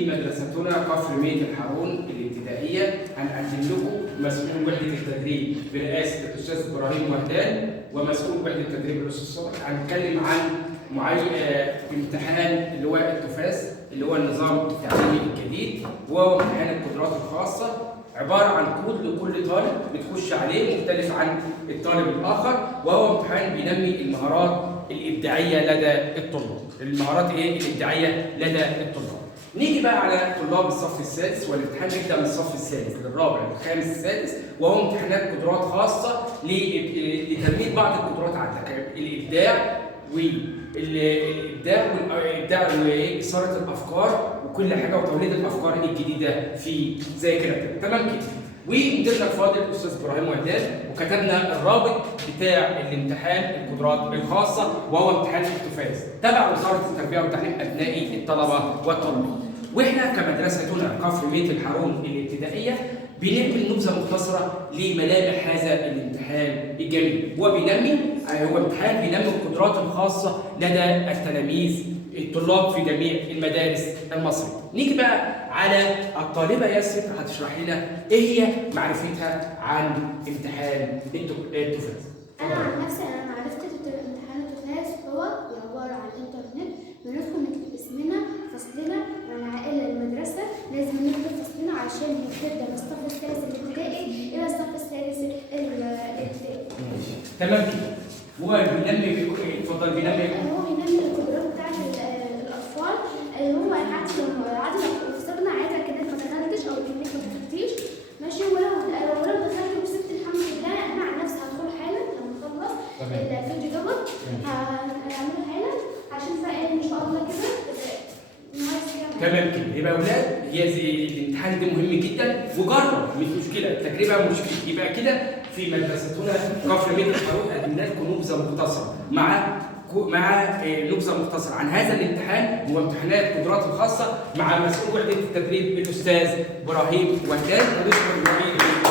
في مدرستنا كفر ميت الحارون الابتدائيه هنقدم لكم مسؤول وحده التدريب برئاسه الاستاذ ابراهيم وهدان ومسؤول وحده التدريب الاستاذ صبحي. هنتكلم عن امتحان اللي هو التفاس اللي هو النظام التعليمي الجديد، وهو امتحان القدرات الخاصه، عباره عن كود لكل طالب بتخش عليه مختلف عن الطالب الاخر، وهو امتحان بينمي المهارات الابداعيه لدى الطلاب. المهارات الابداعيه لدى الطلاب. نيجي بقى على طلاب الصف السادس، والامتحان بيبدا من الصف الثالث للرابع للخامس السادس، وهو امتحانات قدرات خاصه لتنميه بعض القدرات عندك، الابداع والابداع واثاره الافكار وكل حاجه وتوليد الافكار الجديده في ذاكرتك. تمام كده. ومديرنا الفاضل الاستاذ ابراهيم وهدان، وكتبنا الرابط بتاع الامتحان القدرات الخاصه وهو امتحان التفاس تبع وزاره التربيه والتعليم ابنائي الطلبه والطالبات. واحنا كمدرستنا كفر ميت الحارون الابتدائيه بنعمل نبذه مختصره لملامح هذا الامتحان الجميل. هو امتحان بينمي القدرات الخاصه لدى التلاميذ الطلاب في جميع المدارس المصريه. نيجي بقى على الطالبه ياسر، هتشرح لنا ايه هي معرفتها عن امتحان التفاس. انا عن نفسي معرفتي بامتحان التفاس هو عباره عن الانترنت. بندخل نكتب اسمنا، فصلنا، والعائله، المدرسه. لازم نكتب فصلنا عشان نبدا من الصف الثالث الابتدائي الى الصف السادس الابتدائي. تمام كده. هو بينمي هو بينمي القدرات بتاعت الاطفال. هو عادي لو فصلنا عادي كانك ما دخلتش او كانك ما دخلتيش، ماشي. ولو دخلت وكسبت الحمد لله. انا عن نفسي هدخل حالا لما نخلص الفيديو دوت هعمله حالا عشان بقى ان شاء الله كده. تمام كده. يبقى يا اولاد الامتحان ده مهم جدا، وجرب مش مشكله، التجربه مش مشكله. يبقى كده في مدرستنا كفر ميت الحارون قدمنا لكم نبذه مختصره مع نبذه مختصره عن هذا الامتحان، هو امتحانات القدرات الخاصه مع مسؤول وحده التدريب الاستاذ ابراهيم وهدان. ونشكر